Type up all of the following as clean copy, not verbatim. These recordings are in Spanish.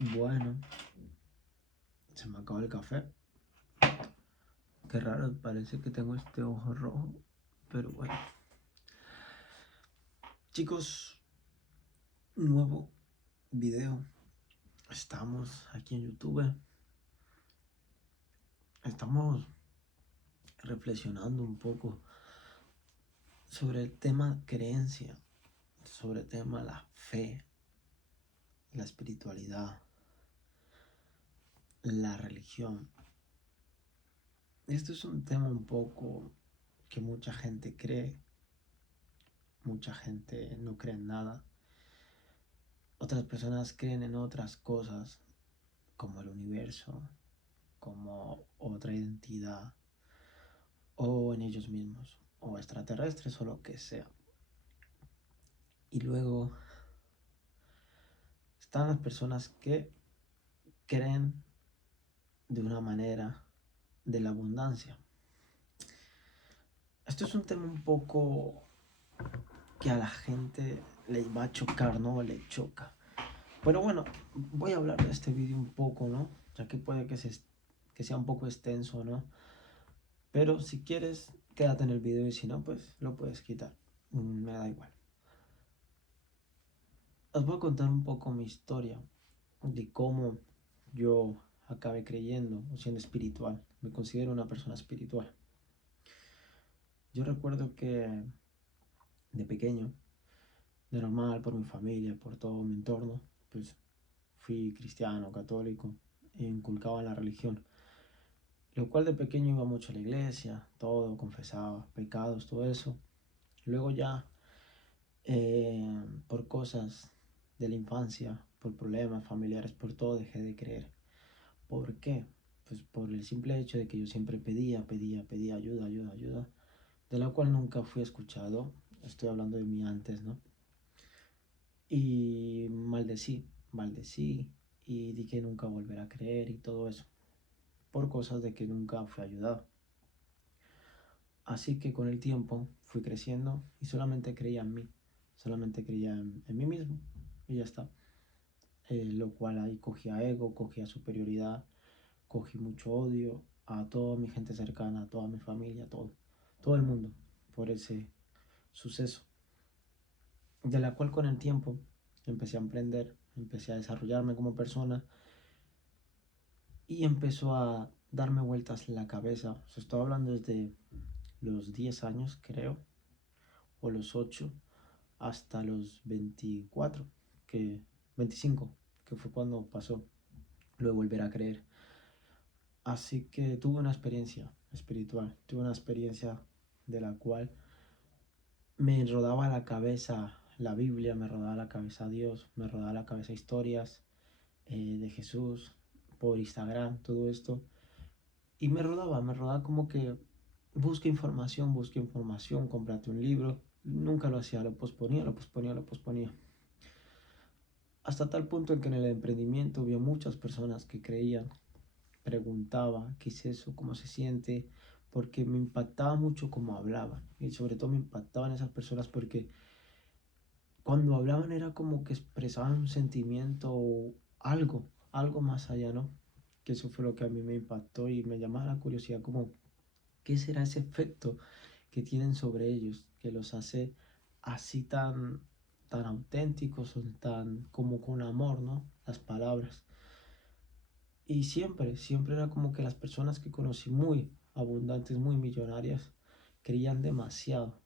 Bueno, se me acabó el café. Qué raro, parece que tengo este ojo rojo. Pero bueno. Chicos, nuevo video. Estamos aquí en YouTube. Estamos reflexionando un poco sobre el tema creencia, sobre el tema la fe, la espiritualidad, la religión. Esto es un tema un poco que mucha gente cree, mucha gente no cree en nada. Otras personas creen en otras cosas, como el universo, como otra identidad, o en ellos mismos, o extraterrestres, o lo que sea. Y luego están las personas que creen de una manera de la abundancia. Esto es un tema un poco que a la gente le va a chocar, ¿no? Le choca. Pero bueno, voy a hablar de este vídeo un poco, ¿no? Ya que puede que sea un poco extenso, ¿no? Pero si quieres, quédate en el video y si no, pues lo puedes quitar. Me da igual. Os voy a contar un poco mi historia de cómo yo acabé creyendo o siendo espiritual. Me considero una persona espiritual. Yo recuerdo que de pequeño, de normal, por mi familia, por todo mi entorno, pues fui cristiano, católico, e inculcaba en la religión. Lo cual de pequeño iba mucho a la iglesia, todo, confesaba pecados, todo eso. Luego ya, por cosas de la infancia, por problemas familiares, por todo, dejé de creer. ¿Por qué? Pues por el simple hecho de que yo siempre pedía ayuda, ayuda, ayuda, de la cual nunca fui escuchado. Estoy hablando de mí antes, ¿no? Y maldecí y di que nunca volver a creer y todo eso, por cosas de que nunca fui ayudado. Así que con el tiempo fui creciendo y solamente creía en mí, solamente creía en mí mismo y ya está. Lo cual ahí cogía ego, cogía superioridad, cogí mucho odio a toda mi gente cercana, a toda mi familia, todo el mundo, por ese suceso. De la cual con el tiempo empecé a emprender, empecé a desarrollarme como persona y empezó a darme vueltas la cabeza. O sea, estoy hablando desde los 10 años, creo, o los 8, hasta los 24, que 25, que fue cuando pasó lo de volver a creer. Así que tuve una experiencia espiritual, tuve una experiencia de la cual me rodaba la cabeza la Biblia, me rodaba la cabeza Dios, me rodaba la cabeza historias de Jesús por Instagram, todo esto. Y me rodaba como que busca información, cómprate un libro. Nunca lo hacía, lo posponía, lo posponía, lo posponía. Hasta tal punto en que en el emprendimiento había muchas personas que creían, preguntaba qué es eso, cómo se siente, porque me impactaba mucho cómo hablaban. Y sobre todo me impactaban esas personas porque cuando hablaban era como que expresaban un sentimiento o algo más allá, ¿no? Que eso fue lo que a mí me impactó y me llamaba la curiosidad como, ¿qué será ese efecto que tienen sobre ellos que los hace así tan auténticos o tan como con amor, ¿no? Las palabras. Y siempre era como que las personas que conocí muy abundantes, muy millonarias, creían demasiado.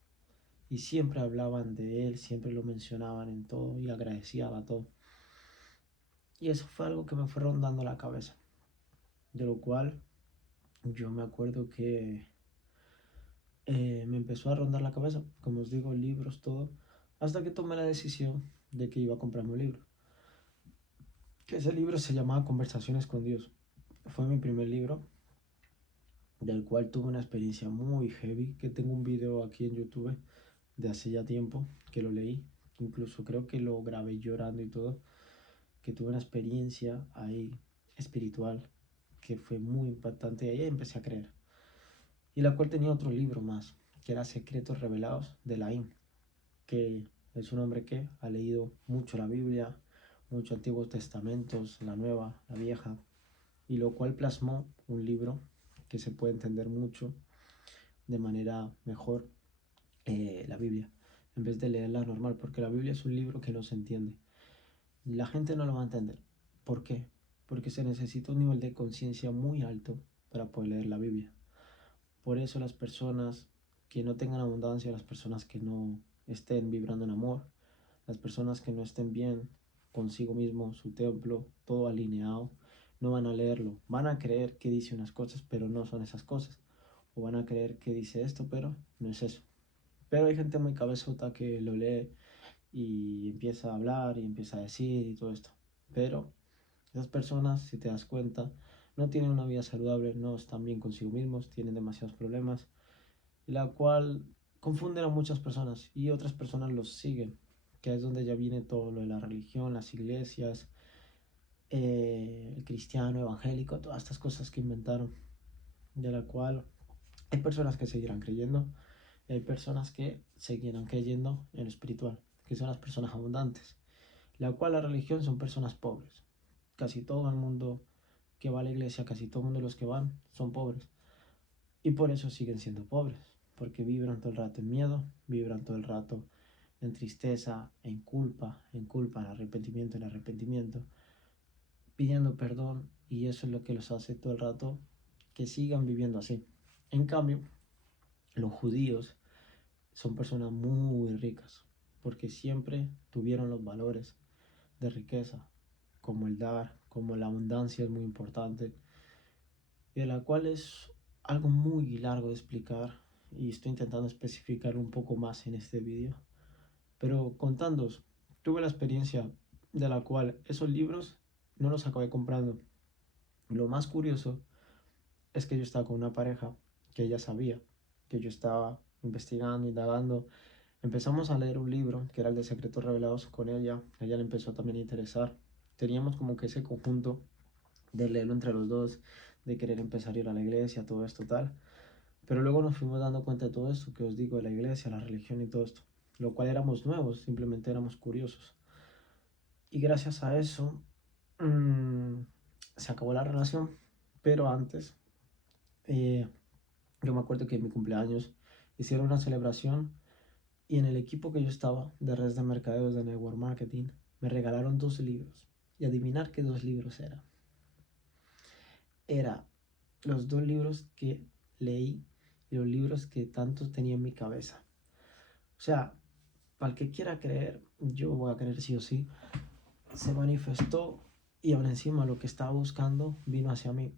Y siempre hablaban de él, siempre lo mencionaban en todo y agradecían a todo. Y eso fue algo que me fue rondando la cabeza. De lo cual yo me acuerdo que me empezó a rondar la cabeza, como os digo, libros, todo, hasta que tomé la decisión de que iba a comprarme un libro. Que ese libro se llamaba Conversaciones con Dios. Fue mi primer libro, del cual tuve una experiencia muy heavy, que tengo un video aquí en YouTube de hace ya tiempo que lo leí, incluso creo que lo grabé llorando y todo, que tuve una experiencia ahí espiritual que fue muy impactante y ahí empecé a creer. Y la cual tenía otro libro más, que era Secretos Revelados de Laín, que es un hombre que ha leído mucho la Biblia, mucho Antiguo Testamentos, la Nueva, la Vieja, y lo cual plasmó un libro que se puede entender mucho de manera mejor, la Biblia, en vez de leerla normal, porque la Biblia es un libro que no se entiende. La gente no lo va a entender. ¿Por qué? Porque se necesita un nivel de conciencia muy alto para poder leer la Biblia. Por eso las personas que no tengan abundancia, las personas que no estén vibrando en amor, las personas que no estén bien consigo mismo, su templo, todo alineado, no van a leerlo. Van a creer que dice unas cosas, pero no son esas cosas. O van a creer que dice esto, pero no es eso. Pero hay gente muy cabezota que lo lee y empieza a hablar y empieza a decir y todo esto. Pero esas personas, si te das cuenta, no tienen una vida saludable, no están bien consigo mismos, tienen demasiados problemas, la cual confunden a muchas personas y otras personas los siguen, que es donde ya viene todo lo de la religión, las iglesias, el cristiano, evangélico, todas estas cosas que inventaron, de la cual hay personas que seguirán creyendo y hay personas que seguirán creyendo en lo espiritual, que son las personas abundantes, la cual la religión son personas pobres. Casi todo el mundo que va a la iglesia, casi todo el mundo de los que van son pobres. Y por eso siguen siendo pobres, porque vibran todo el rato en miedo, vibran todo el rato en tristeza, en culpa, en arrepentimiento, pidiendo perdón, y eso es lo que los hace todo el rato que sigan viviendo así. En cambio, los judíos son personas muy ricas, porque siempre tuvieron los valores de riqueza, como el dar, como la abundancia es muy importante, y de la cual es algo muy largo de explicar y estoy intentando especificar un poco más en este vídeo. Pero contándoos, tuve la experiencia de la cual esos libros no los acabé comprando. Lo más curioso es que yo estaba con una pareja que ella sabía que yo estaba investigando, indagando. Empezamos a leer un libro que era el de Secretos Revelados con ella. A ella le empezó también a interesar. Teníamos como que ese conjunto de leerlo entre los dos, de querer empezar a ir a la iglesia, todo esto tal. Pero luego nos fuimos dando cuenta de todo esto que os digo, de la iglesia, la religión y todo esto, lo cual éramos nuevos, simplemente éramos curiosos. Y gracias a eso se acabó la relación, pero antes, eh, yo me acuerdo que en mi cumpleaños hicieron una celebración y en el equipo que yo estaba de redes de mercadeos de network marketing me regalaron 2 libros. Y adivinar qué 2 libros eran. Era los 2 libros que leí y los libros que tanto tenía en mi cabeza. O sea, para el que quiera creer, yo voy a creer sí o sí, se manifestó y aún encima lo que estaba buscando vino hacia mí.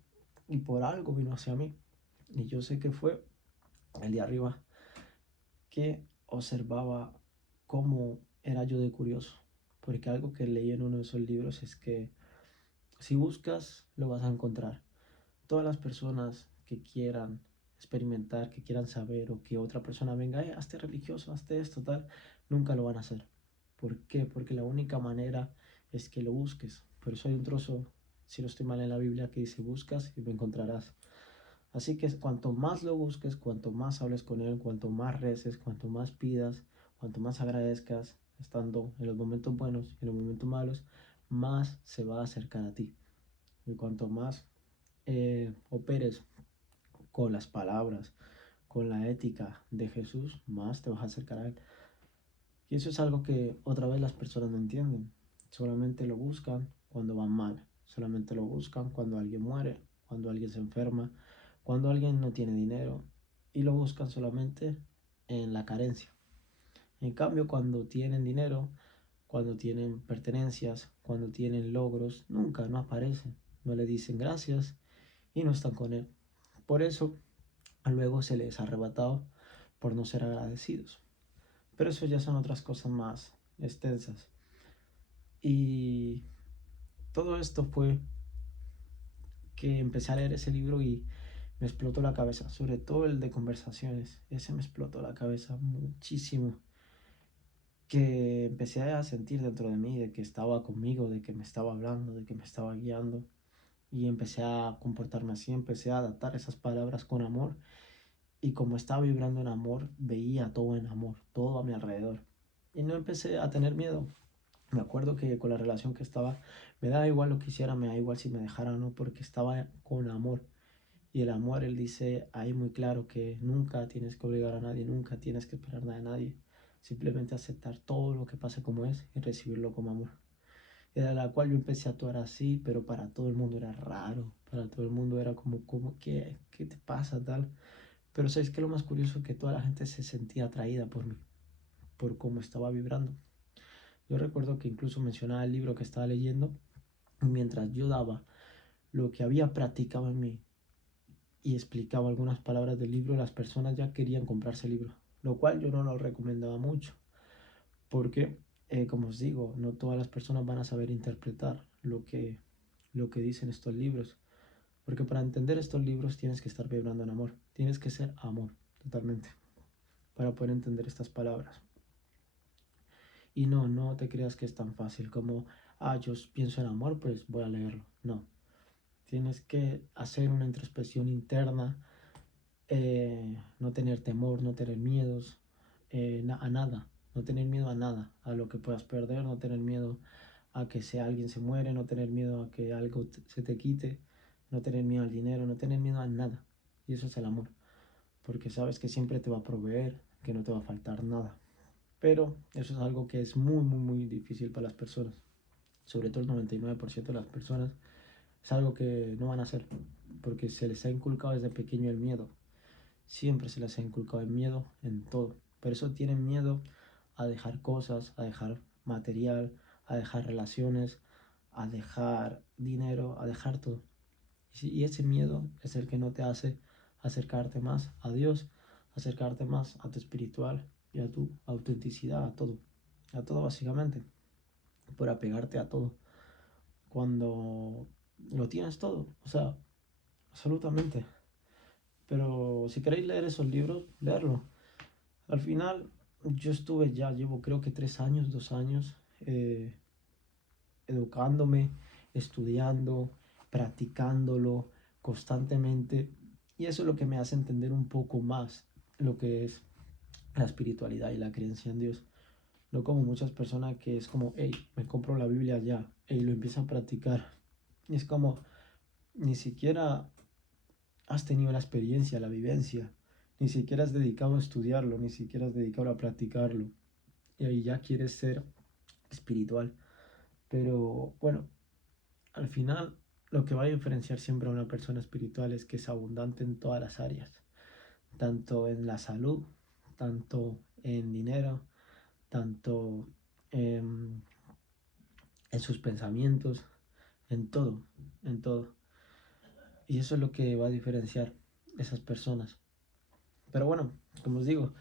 Y por algo vino hacia mí. Y yo sé que fue el de arriba que observaba cómo era yo de curioso. Porque algo que leí en uno de esos libros es que si buscas, lo vas a encontrar. Todas las personas que quieran experimentar, que quieran saber o que otra persona venga, hazte religioso, hazte esto, tal, nunca lo van a hacer. ¿Por qué? Porque la única manera es que lo busques. Por eso hay un trozo, si no estoy mal en la Biblia, que dice buscas y lo encontrarás. Así que cuanto más lo busques, cuanto más hables con Él, cuanto más reces, cuanto más pidas, cuanto más agradezcas, estando en los momentos buenos y en los momentos malos, más se va a acercar a ti. Y cuanto más operes con las palabras, con la ética de Jesús, más te vas a acercar a Él. Y eso es algo que otra vez las personas no entienden. Solamente lo buscan cuando van mal. Solamente lo buscan cuando alguien muere, cuando alguien se enferma, cuando alguien no tiene dinero. Y lo buscan solamente en la carencia. En cambio, cuando tienen dinero, cuando tienen pertenencias, cuando tienen logros, nunca, no aparecen. No le dicen gracias y no están con Él. Por eso, luego se les ha arrebatado por no ser agradecidos. Pero eso ya son otras cosas más extensas. Y todo esto fue que empecé a leer ese libro y me explotó la cabeza, sobre todo el de conversaciones. Ese me explotó la cabeza muchísimo. Que empecé a sentir dentro de mí de que estaba conmigo, de que me estaba hablando, de que me estaba guiando. Y empecé a comportarme así, empecé a adaptar esas palabras con amor. Y como estaba vibrando en amor, veía todo en amor, todo a mi alrededor. Y no empecé a tener miedo. Me acuerdo que con la relación que estaba, me da igual lo que hiciera, me da igual si me dejara o no, porque estaba con amor. Y el amor, él dice ahí muy claro que nunca tienes que obligar a nadie, nunca tienes que esperar nada de nadie. Simplemente aceptar todo lo que pase como es y recibirlo como amor. Y de la cual yo empecé a actuar así, pero para todo el mundo era raro. Para todo el mundo era como ¿qué te pasa tal? Pero ¿sabes qué? Lo más curioso es que toda la gente se sentía atraída por mí, por cómo estaba vibrando. Yo recuerdo que incluso mencionaba el libro que estaba leyendo y mientras yo daba lo que había practicado en mí y explicaba algunas palabras del libro, las personas ya querían comprarse el libro, lo cual yo no lo recomendaba mucho, porque, como os digo, no todas las personas van a saber interpretar lo que dicen estos libros, porque para entender estos libros tienes que estar vibrando en amor, tienes que ser amor totalmente, para poder entender estas palabras. Y no te creas que es tan fácil como, yo pienso en amor, pues voy a leerlo. No, tienes que hacer una introspección interna, no tener temor, no tener miedos a nada, no tener miedo a nada, a lo que puedas perder, no tener miedo a que sea alguien se muere, no tener miedo a que algo se te quite, no tener miedo al dinero, no tener miedo a nada. Y eso es el amor, porque sabes que siempre te va a proveer, que no te va a faltar nada. Pero eso es algo que es muy difícil para las personas. Sobre todo el 99% de las personas es algo que no van a hacer, porque se les ha inculcado desde pequeño el miedo. Siempre se les ha inculcado el miedo en todo. Por eso tienen miedo a dejar cosas, a dejar material, a dejar relaciones, a dejar dinero, a dejar todo. Y ese miedo es el que no te hace acercarte más a Dios, acercarte más a tu espiritual y a tu autenticidad, a todo básicamente, por apegarte a todo. Cuando lo tienes todo, o sea, absolutamente. Pero si queréis leer esos libros, leerlo. Al final, yo llevo creo que 3 años, 2 años, educándome, estudiando, practicándolo constantemente. Y eso es lo que me hace entender un poco más lo que es la espiritualidad y la creencia en Dios. No como muchas personas que es como, hey, me compro la Biblia ya, hey, lo empiezo a practicar. Y es como, ni siquiera has tenido la experiencia, la vivencia, ni siquiera has dedicado a estudiarlo, ni siquiera has dedicado a practicarlo. Y ahí ya quieres ser espiritual. Pero bueno, al final lo que va a diferenciar siempre a una persona espiritual es que es abundante en todas las áreas, tanto en la salud, tanto en dinero, tanto en, en sus pensamientos, en todo, en todo. Y eso es lo que va a diferenciar esas personas. Pero bueno, como os digo,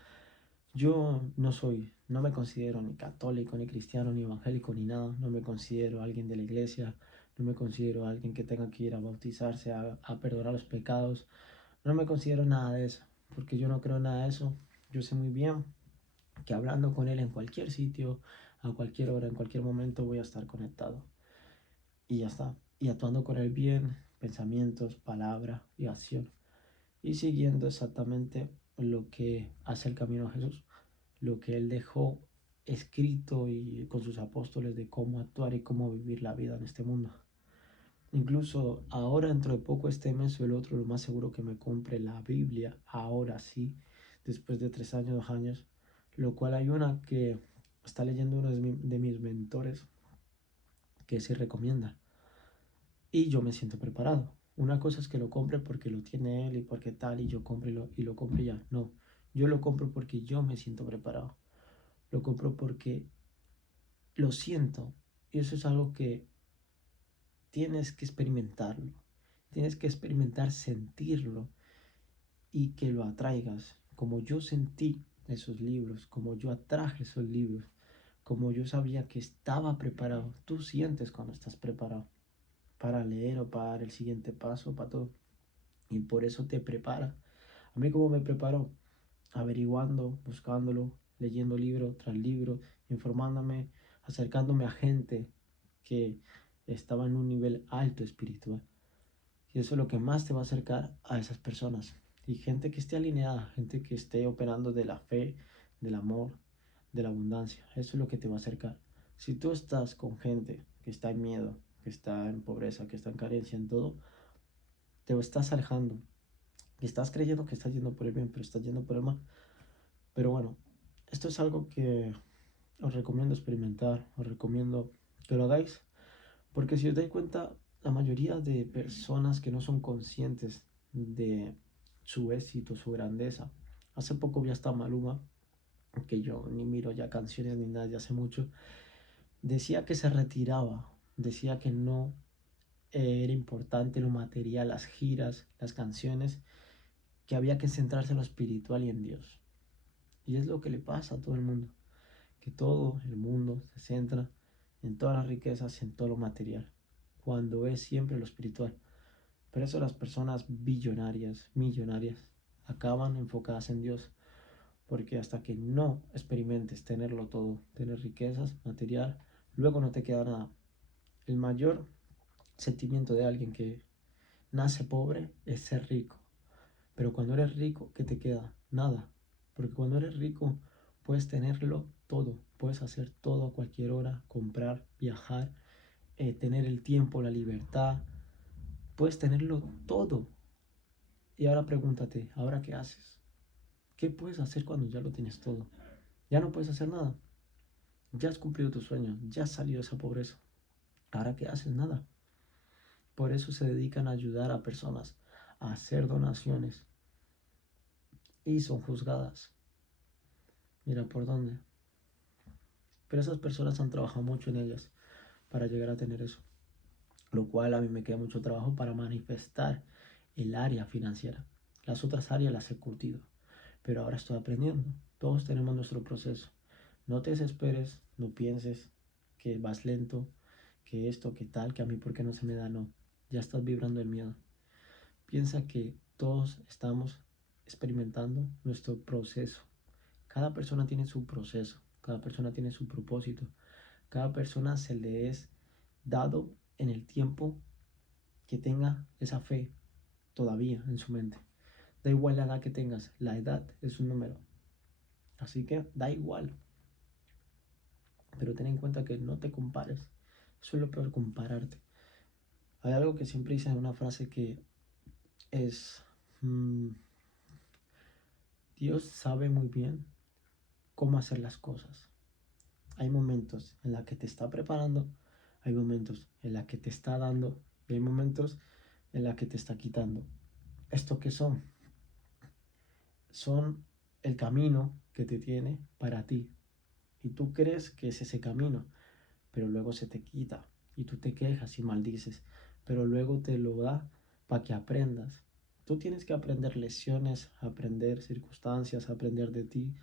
yo no me considero ni católico, ni cristiano, ni evangélico, ni nada. No me considero alguien de la iglesia, no me considero alguien que tenga que ir a bautizarse, a perdonar los pecados. No me considero nada de eso, porque yo no creo en nada de eso. Yo sé muy bien que hablando con Él en cualquier sitio, a cualquier hora, en cualquier momento voy a estar conectado. Y ya está. Y actuando con Él bien, pensamientos, palabra y acción. Y siguiendo exactamente lo que hace el camino a Jesús, lo que Él dejó escrito y con sus apóstoles de cómo actuar y cómo vivir la vida en este mundo. Incluso ahora, dentro de poco, este mes o el otro, lo más seguro que me compre la Biblia, ahora sí, después de 3 años, 2 años, lo cual hay una que está leyendo uno de mis mentores que se recomienda y yo me siento preparado. Una cosa es que lo compre porque lo tiene él y porque tal y yo compre y lo compre ya. No, yo lo compro porque yo me siento preparado. Lo compro porque lo siento y eso es algo que tienes que experimentarlo. Tienes que experimentar sentirlo y que lo atraigas. Como yo sentí esos libros, como yo atraje esos libros, como yo sabía que estaba preparado. Tú sientes cuando estás preparado para leer o para dar el siguiente paso, para todo. Y por eso te prepara. A mí como me preparó, averiguando, buscándolo, leyendo libro tras libro, informándome, acercándome a gente que estaba en un nivel alto espiritual. Y eso es lo que más te va a acercar a esas personas. Y gente que esté alineada, gente que esté operando de la fe, del amor, de la abundancia. Eso es lo que te va a acercar. Si tú estás con gente que está en miedo, que está en pobreza, que está en carencia, en todo, te estás alejando y estás creyendo que estás yendo por el bien, pero estás yendo por el mal. Pero bueno, esto es algo que os recomiendo experimentar, os recomiendo que lo hagáis, porque si os dais cuenta, la mayoría de personas que no son conscientes de su éxito, su grandeza. Hace poco vi hasta Maluma, que yo ni miro ya canciones ni nada de hace mucho, decía que se retiraba, decía que no era importante lo material, las giras, las canciones, que había que centrarse en lo espiritual y en Dios. Y es lo que le pasa a todo el mundo, que todo el mundo se centra en todas las riquezas, en todo lo material, cuando es siempre lo espiritual. Por eso las personas billonarias, millonarias, acaban enfocadas en Dios, porque hasta que no experimentes tenerlo todo, tener riquezas, material, luego no te queda nada. El mayor sentimiento de alguien que nace pobre es ser rico. Pero cuando eres rico, ¿qué te queda? Nada. Porque cuando eres rico, puedes tenerlo todo. Puedes hacer todo a cualquier hora, comprar, viajar, tener el tiempo, la libertad. Puedes tenerlo todo. Y ahora pregúntate, ¿ahora qué haces? ¿Qué puedes hacer cuando ya lo tienes todo? Ya no puedes hacer nada. Ya has cumplido tus sueños, ya has salido de esa pobreza. ¿Ahora qué haces? Nada. Por eso se dedican a ayudar a personas, a hacer donaciones. Y son juzgadas. Mira por dónde. Pero esas personas han trabajado mucho en ellas para llegar a tener eso. Lo cual a mí me queda mucho trabajo para manifestar el área financiera. Las otras áreas las he curtido. Pero ahora estoy aprendiendo. Todos tenemos nuestro proceso. No te desesperes, no pienses que vas lento, que esto, que tal, que a mí por qué no se me da, no. Ya estás vibrando el miedo. Piensa que todos estamos experimentando nuestro proceso. Cada persona tiene su proceso, cada persona tiene su propósito, cada persona se le es dado en el tiempo que tenga esa fe todavía en su mente. Da igual la edad que tengas, la edad es un número. Así que da igual. Pero ten en cuenta que no te compares. Eso es lo peor, compararte. Hay algo que siempre dice en una frase que es, Dios sabe muy bien cómo hacer las cosas. Hay momentos en los que te está preparando, hay momentos en los que te está dando y hay momentos en los que te está quitando. ¿Esto qué son? Son el camino que te tiene para ti. Y tú crees que es ese camino, pero luego se te quita y tú te quejas y maldices, pero luego te lo da para que aprendas. Tú tienes que aprender lecciones, aprender circunstancias, aprender de ti,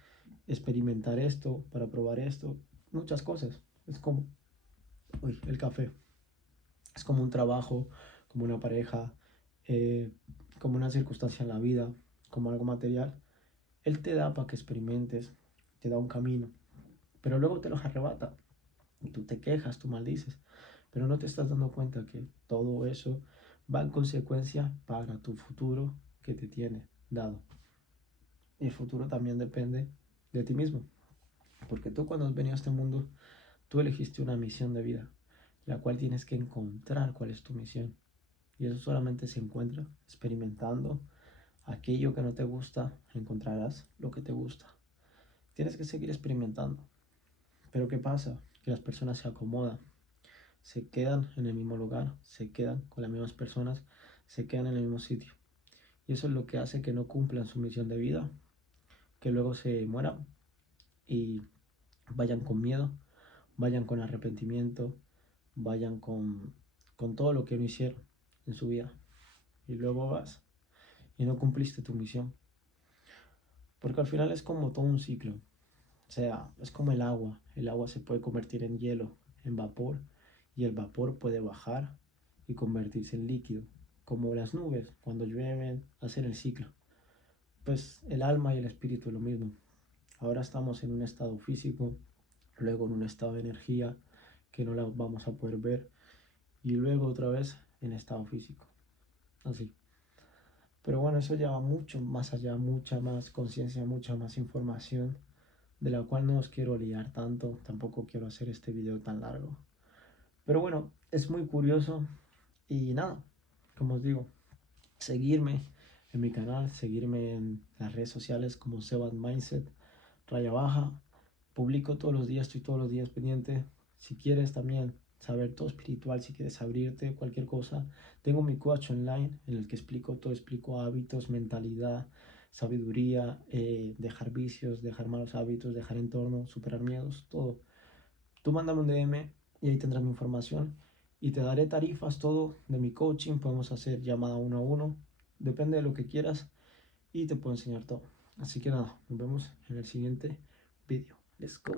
experimentar esto para probar esto, muchas cosas. Es como, el café. Es como un trabajo, como una pareja, eh, como una circunstancia en la vida, como algo material. Él te da para que experimentes, te da un camino, pero luego te los arrebata y tú te quejas, tú maldices, pero no te estás dando cuenta que todo eso va en consecuencia para tu futuro que te tiene dado. Y el futuro también depende de ti mismo, porque tú cuando has venido a este mundo, tú elegiste una misión de vida, la cual tienes que encontrar cuál es tu misión. Y eso solamente se encuentra experimentando aquello que no te gusta, encontrarás lo que te gusta. Tienes que seguir experimentando. Pero ¿qué pasa? Que las personas se acomodan, se quedan en el mismo lugar, se quedan con las mismas personas, se quedan en el mismo sitio. Y eso es lo que hace que no cumplan su misión de vida, que luego se mueran y vayan con miedo, vayan con arrepentimiento, vayan con todo lo que no hicieron en su vida. Y luego vas y no cumpliste tu misión. Porque al final es como todo un ciclo. O sea, es como el agua. El agua se puede convertir en hielo, en vapor, y el vapor puede bajar y convertirse en líquido. Como las nubes, cuando llueven, hacen el ciclo. Pues el alma y el espíritu es lo mismo. Ahora estamos en un estado físico, luego en un estado de energía que no la vamos a poder ver, y luego otra vez en estado físico. Así. Pero bueno, eso ya va mucho más allá, mucha más conciencia, mucha más información de la cual no os quiero liar tanto, tampoco quiero hacer este video tan largo. Pero bueno, es muy curioso y nada, como os digo, seguirme en mi canal, seguirme en las redes sociales como Sebas Mindset, raya baja. Publico todos los días, estoy todos los días pendiente. Si quieres también saber todo espiritual, si quieres abrirte cualquier cosa, tengo mi coach online en el que explico todo, explico hábitos, mentalidad, sabiduría, dejar vicios, dejar malos hábitos, dejar entorno, superar miedos, todo. Tú mándame un DM y ahí tendrás mi información y te daré tarifas, todo de mi coaching. Podemos hacer llamada uno a uno, depende de lo que quieras y te puedo enseñar todo. Así que nada, nos vemos en el siguiente vídeo. Let's go.